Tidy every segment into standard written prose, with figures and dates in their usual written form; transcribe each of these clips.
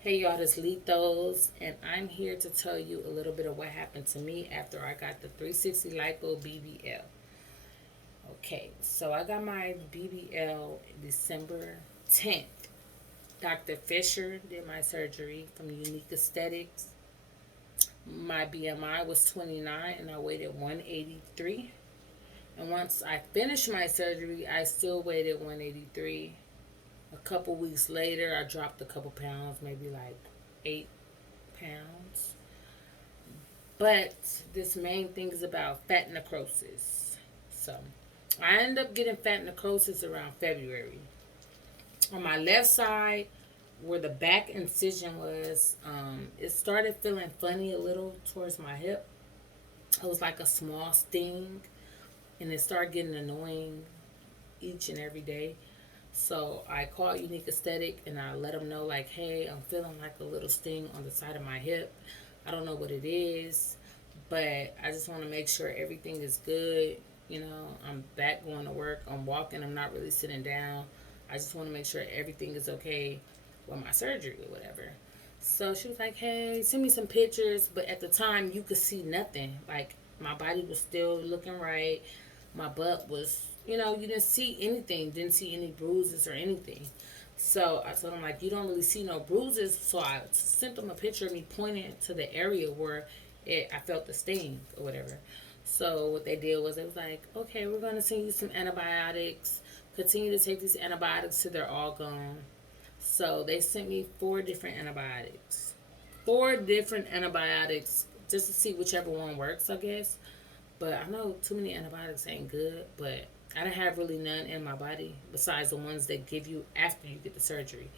Hey y'all, this Lethos, and I'm here to tell you a little bit of what happened to me after I got the 360 lipo BBL. Okay, so I got my BBL December 10th. Dr. Fisher did my surgery from Unique Aesthetics. My BMI was 29 and I weighed at 183. And once I finished my surgery, I still weighed at 183. A couple weeks later, I dropped a couple pounds, maybe like 8 pounds. But this main thing is about fat necrosis. So I ended up getting fat necrosis around February. On my left side, where the back incision was, it started feeling funny a little towards my hip. It was like a small sting, and it started getting annoying each and every day. So I called Unique Aesthetic and I let them know, like, hey, I'm feeling like a little sting on the side of my hip. I don't know what it is, but I just want to make sure everything is good. I'm back going to work. I'm walking. I'm not really sitting down. I just want to make sure everything is okay with my surgery or whatever. So she was like, hey, send me some pictures. But at the time, you could see nothing. Like, my body was still looking right. My butt was, you didn't see anything. Didn't see any bruises or anything. So I told him, like, you don't really see no bruises. So I sent him a picture of me pointing to the area where I felt the sting or whatever. So what they did was they was like, okay, we're going to send you some antibiotics. Continue to take these antibiotics till they're all gone. So they sent me 4 different antibiotics. 4 different antibiotics just to see whichever one works, I guess. But I know too many antibiotics ain't good, but I don't have really none in my body besides the ones they give you after you get the surgery.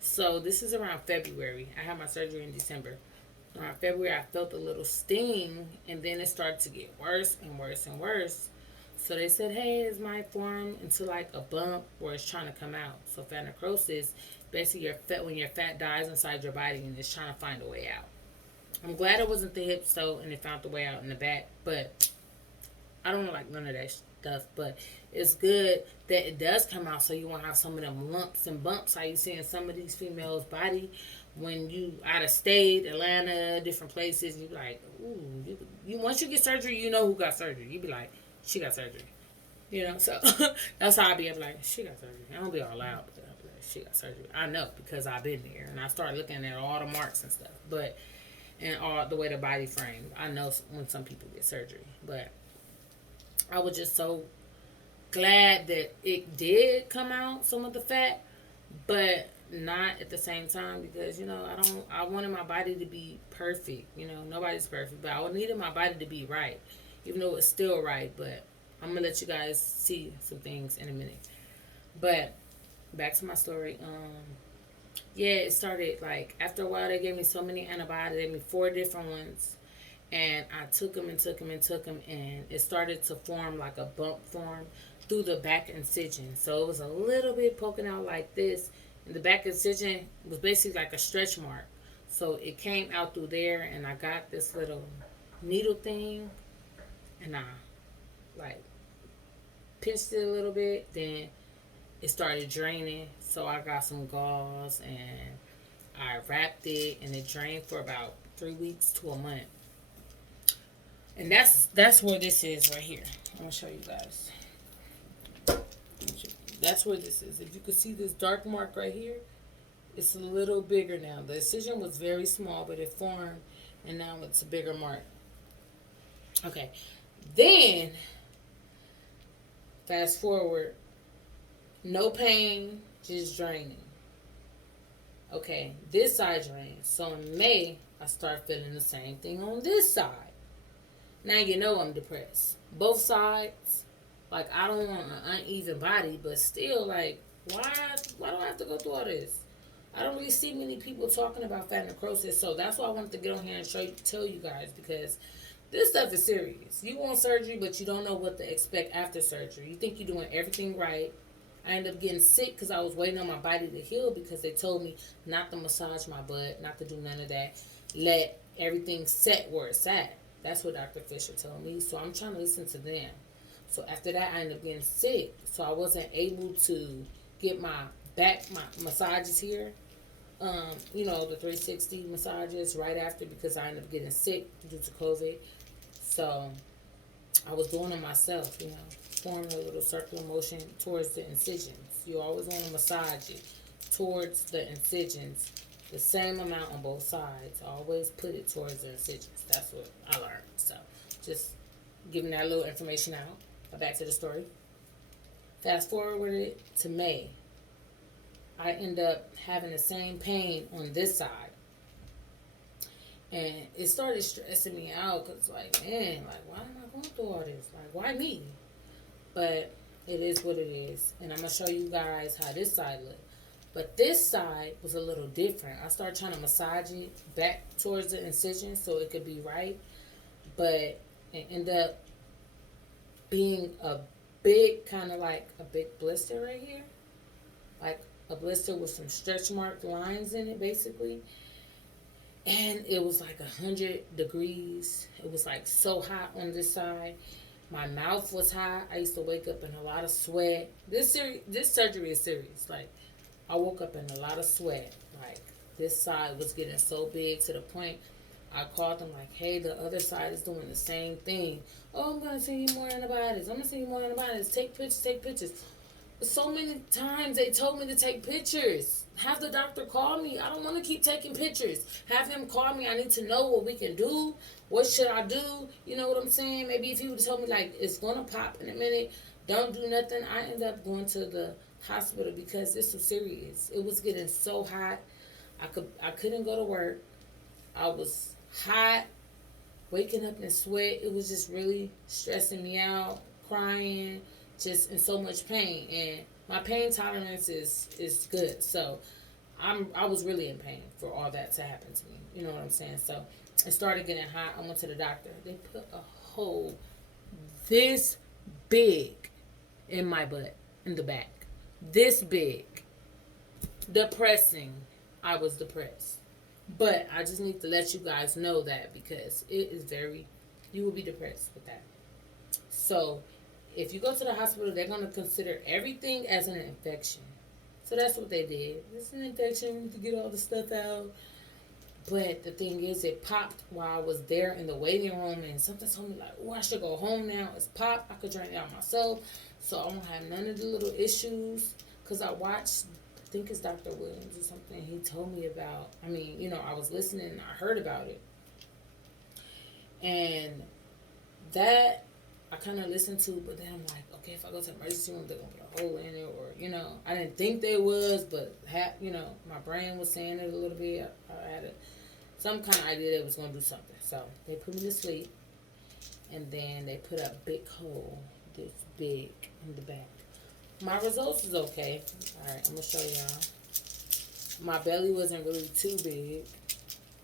So this is around February. I had my surgery in December. Around February, I felt a little sting, and then it started to get worse and worse and worse. So they said, hey, it might form into like a bump where it's trying to come out. So fat necrosis, basically your fat when your fat dies inside your body and it's trying to find a way out. I'm glad it wasn't the hips though, and it found the way out in the back. But I don't like none of that stuff. But it's good that it does come out, so you won't have some of them lumps and bumps how you see in some of these females' body when you out of state, Atlanta, different places. You be like, ooh, you once you get surgery, you know who got surgery. You be like, she got surgery. So that's how I be. I'm like, she got surgery. I don't be all loud, but I be like, she got surgery. I know because I've been there and I start looking at all the marks and stuff. But and all the way the body frame, I know when some people get surgery. But I was just so glad that it did come out some of the fat, but not at the same time because I wanted my body to be perfect. Nobody's perfect, but I needed my body to be right, even though it's still right. But I'm gonna let you guys see some things in a minute. But back to my story. Yeah, it started like after a while they gave me so many antibiotics. They gave me 4 different ones, and I took them and took them and took them, and it started to form like a bump form through the back incision. So it was a little bit poking out like this, and the back incision was basically like a stretch mark. So it came out through there, and I got this little needle thing, and I like pinched it a little bit. Then it started draining, so I got some gauze and I wrapped it, and it drained for about 3 weeks to a month. And that's where this is right here. I'm gonna show you guys. That's where this is. If you can see this dark mark right here, it's a little bigger now. The incision was very small, but it formed, and now it's a bigger mark. Okay, then fast forward, no pain, just draining. Okay, this side drained. So in May, I start feeling the same thing on this side. Now you know I'm depressed. Both sides. Like I don't want an uneven body, but still, like why do I have to go through all this? I don't really see many people talking about fat necrosis, so that's why I wanted to get on here and tell you guys because this stuff is serious. You want surgery, but you don't know what to expect after surgery. You think you're doing everything right. I ended up getting sick because I was waiting on my body to heal because they told me not to massage my butt, not to do none of that. Let everything set where it's at. That's what Dr. Fisher told me. So I'm trying to listen to them. So after that, I ended up getting sick. So I wasn't able to get my back, my massages here. the 360 massages right after because I ended up getting sick due to COVID. So I was doing it myself, forming a little circular motion towards the incisions. You always want to massage it towards the incisions, the same amount on both sides. Always put it towards the incisions. That's what I learned. So just giving that little information out. But back to the story. Fast forward to May. I end up having the same pain on this side. And it started stressing me out because, like, man, like, why am I going through all this? Like, why me? But it is what it is. And I'm going to show you guys how this side looked. But this side was a little different. I started trying to massage it back towards the incision so it could be right. But it ended up being a big, kind of like a big blister right here. Like a blister with some stretch mark lines in it, basically. And it was like 100 degrees. It was like so hot on this side. My mouth was hot. I used to wake up in a lot of sweat. This surgery is serious. Like, I woke up in a lot of sweat. Like, this side was getting so big to the point I called them like, hey, the other side is doing the same thing. Oh, I'm going to send you more antibiotics. I'm going to send you more antibiotics. Take pictures, take pictures. So many times they told me to take pictures. Have the doctor call me. I don't want to keep taking pictures. Have him call me. I need to know what we can do. What should I do? You know what I'm saying? Maybe if he would have told me, like, it's going to pop in a minute, don't do nothing. I ended up going to the hospital because this was serious. It was getting so hot. I couldn't go to work. I was hot, waking up in sweat. It was just really stressing me out, crying, just in so much pain. And my pain tolerance is good. So I was really in pain for all that to happen to me. You know what I'm saying? So it started getting hot. I went to the doctor. They put a hole this big in my butt, in the back. This big. Depressing. I was depressed. But I just need to let you guys know that because it is you will be depressed with that. So if you go to the hospital, they're going to consider everything as an infection. So that's what they did. It's an infection to get all the stuff out. But the thing is, it popped while I was there in the waiting room, and something told me, like, oh, I should go home now. It's popped. I could drain it out myself. So I won't have none of the little issues. Because I watched, I think it's Dr. Williams or something, he told me about, I was listening and I heard about it. And that I kind of listened to, but then I'm like, okay, if I go to the emergency room, they're going to put a hole in it, or, I didn't think they was, but, my brain was saying it a little bit. I had some kind of idea they was going to do something. So they put me to sleep, and then they put a big hole, this big, in the back. My results is okay. All right, I'm going to show y'all. My belly wasn't really too big,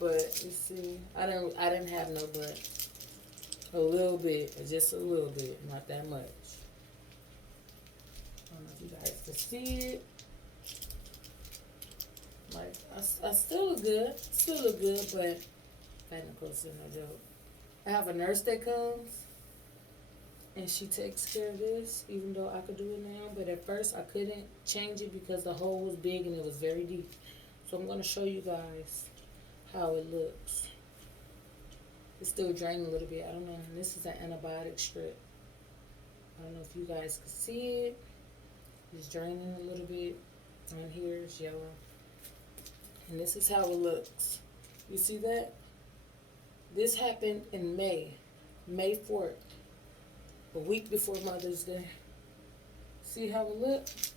but you see, I didn't have no butt. A little bit, just a little bit, not that much. I don't know if you guys can see it. Like, I still look good, but I ain't close to no joke. I have a nurse that comes, and she takes care of this, even though I could do it now. But at first, I couldn't change it because the hole was big and it was very deep. So I'm going to show you guys how it looks. It's still draining a little bit. I don't know. And this is an antibiotic strip. I don't know if you guys can see it. It's draining a little bit. On here, it's yellow. And this is how it looks. You see that? This happened in May 4th, a week before Mother's Day. See how it looks?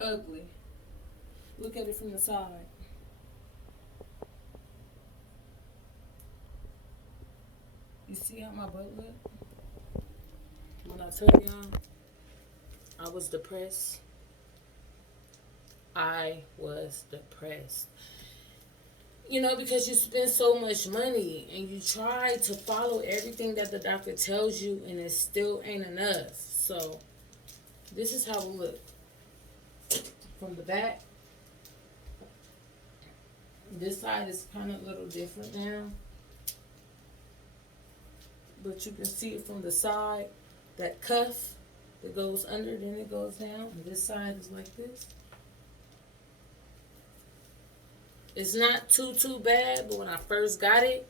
Ugly. Look at it from the side. You see how my butt look? When I tell y'all, I was depressed. I was depressed. Because you spend so much money and you try to follow everything that the doctor tells you and it still ain't enough. So, this is how it looks. From the back, this side is kind of a little different now. But you can see it from the side, that cuff that goes under, then it goes down. And this side is like this. It's not too bad, but when I first got it,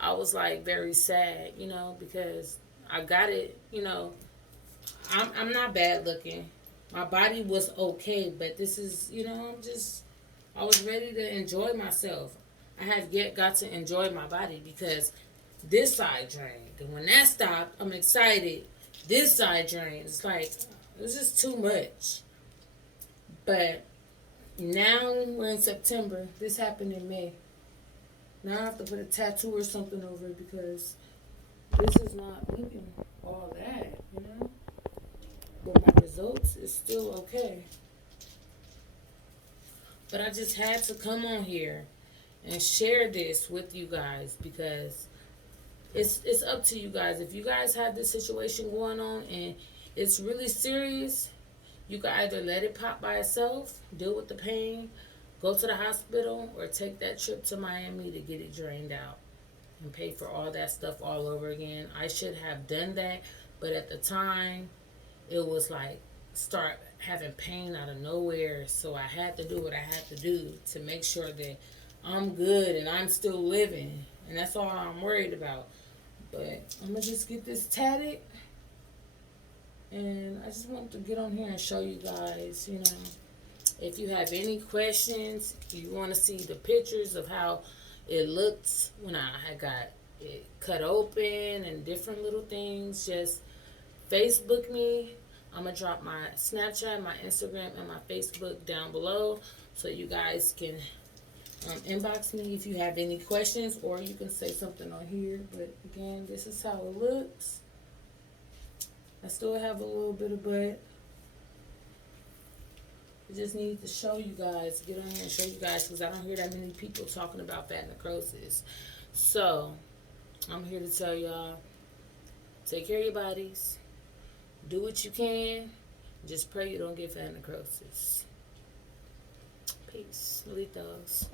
I was like very sad, because I got it. I'm not bad looking. My body was okay, but this is, I was ready to enjoy myself. I have yet got to enjoy my body because this side drained. And when that stopped, I'm excited. This side drained. It's like, it's just too much. But now we're in September. This happened in May. Now I have to put a tattoo or something over it because this is not looking all that, But my results is still okay. But I just had to come on here and share this with you guys because it's up to you guys. If you guys have this situation going on and it's really serious, you can either let it pop by itself, deal with the pain, go to the hospital, or take that trip to Miami to get it drained out and pay for all that stuff all over again. I should have done that, but at the time, it was like start having pain out of nowhere. So I had to do what I had to do to make sure that I'm good and I'm still living. And that's all I'm worried about. But I'm going to just get this tatted. And I just wanted to get on here and show you guys, if you have any questions, you want to see the pictures of how it looked when I had got it cut open and different little things, just Facebook me. I'm going to drop my Snapchat, my Instagram, and my Facebook down below so you guys can inbox me if you have any questions, or you can say something on here. But again, this is how it looks. I still have a little bit of butt. I just need to show you guys, get on here and show you guys, because I don't hear that many people talking about fat necrosis. So, I'm here to tell y'all, take care of your bodies. Do what you can. Just pray you don't get fat necrosis. Peace. Malitos.